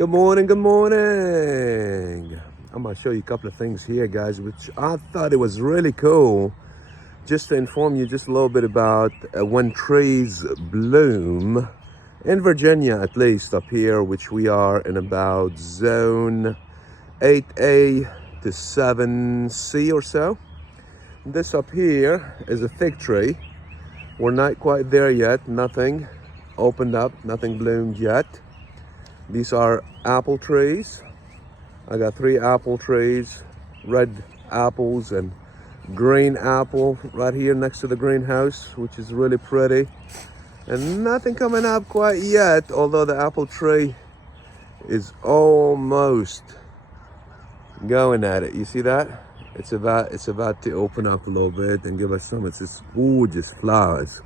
Good morning, good morning. I'm gonna show you a couple of things here, guys, which I thought it was really cool. Just to inform you just a little bit about when trees bloom in Virginia, at least up here, which we are in about zone 8A to 7C or so. This up here is a fig tree. We're not quite there yet. Nothing opened up, nothing bloomed yet. These are apple trees. I got 3 apple trees, red apples and green apple right here next to the greenhouse, which is really pretty. And nothing coming up quite yet, although the apple tree is almost going at it. You see that? It's about to open up a little bit and give us some of its gorgeous flowers.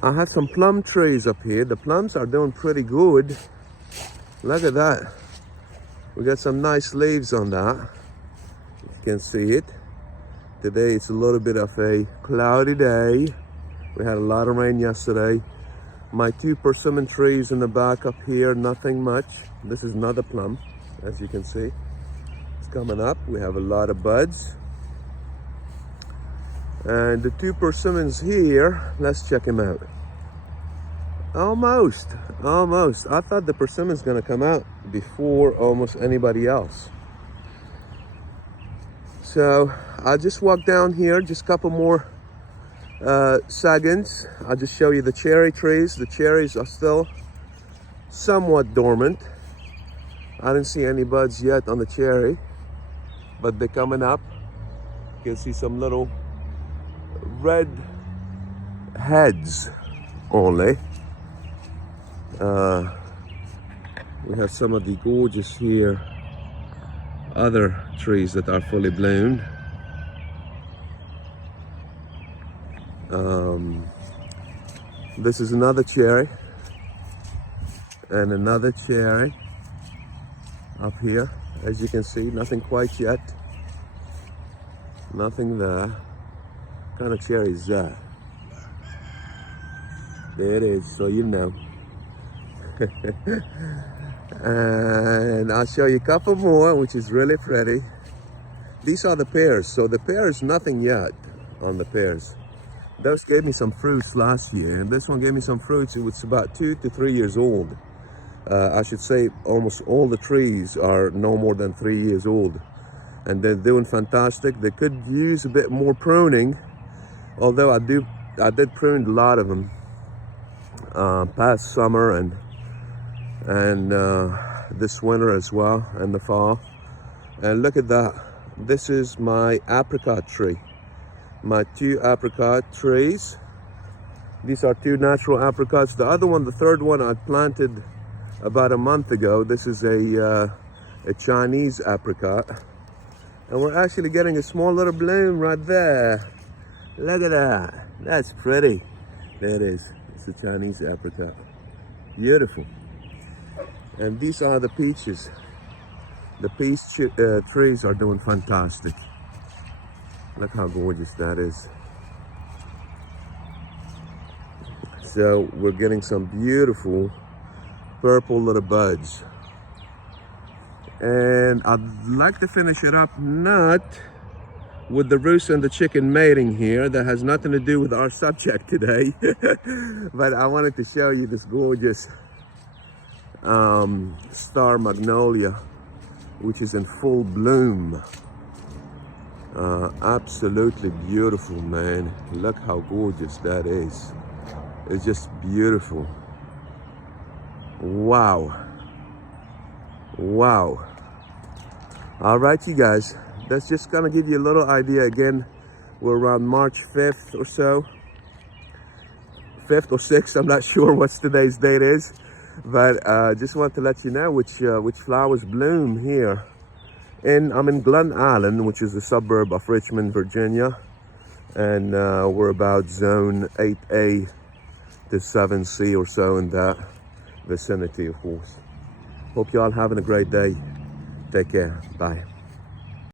I have some plum trees up here. The plums are doing pretty good. Look at that. We got some nice leaves on that. You can see it. Today it's a little bit of a cloudy day. We had a lot of rain yesterday. My 2 persimmon trees in the back up here, nothing much. This is another plum, as you can see. It's coming up. We have a lot of buds. And the 2 persimmons here, let's check them out. Almost. I thought the persimmon's gonna come out before almost anybody else. So I'll just walk down here, just a couple more seconds. I'll just show you the cherry trees. The cherries are still somewhat dormant. I didn't see any buds yet on the cherry, but they're coming up. You can see some little red heads only. We have some of the gorgeous here other trees that are fully bloomed. This is another cherry and another cherry up here. As you can see, nothing quite yet. Nothing there. What kind of cherry is that? There it is, so you know. And I'll show you a couple more, which is really pretty. These are the pears. So the pears, nothing yet on the pears. Those gave me some fruits last year, and this one gave me some fruits. It was about 2 to 3 years old. I should say almost all the trees are no more than 3 years old, and they're doing fantastic. They could use a bit more pruning, although I did prune a lot of them past summer and this winter as well, and the fall. And look at that. This is my apricot tree. My 2 apricot trees. These are 2 natural apricots. The other one, the third one, I planted about a month ago. This is a Chinese apricot. And we're actually getting a small little bloom right there. Look at that. That's pretty. There it is. It's a Chinese apricot. Beautiful. And these are the peaches. The peach trees are doing fantastic. Look how gorgeous that is. So we're getting some beautiful purple little buds. And I'd like to finish it up not with the rooster and the chicken mating here. That has nothing to do with our subject today. But I wanted to show you this gorgeous star magnolia, which is in full bloom. Absolutely beautiful, man. Look how gorgeous that is. It's just beautiful. Wow. All right, you guys, that's just gonna give you a little idea. Again, we're around March 5th or so, 5th or 6th, I'm not sure what today's date is. But just want to let you know which flowers bloom here. And I'm in Glen Allen, which is a suburb of Richmond, Virginia. And we're about zone 8A to 7C or so in that vicinity, of course. Hope you all having a great day. Take care. Bye.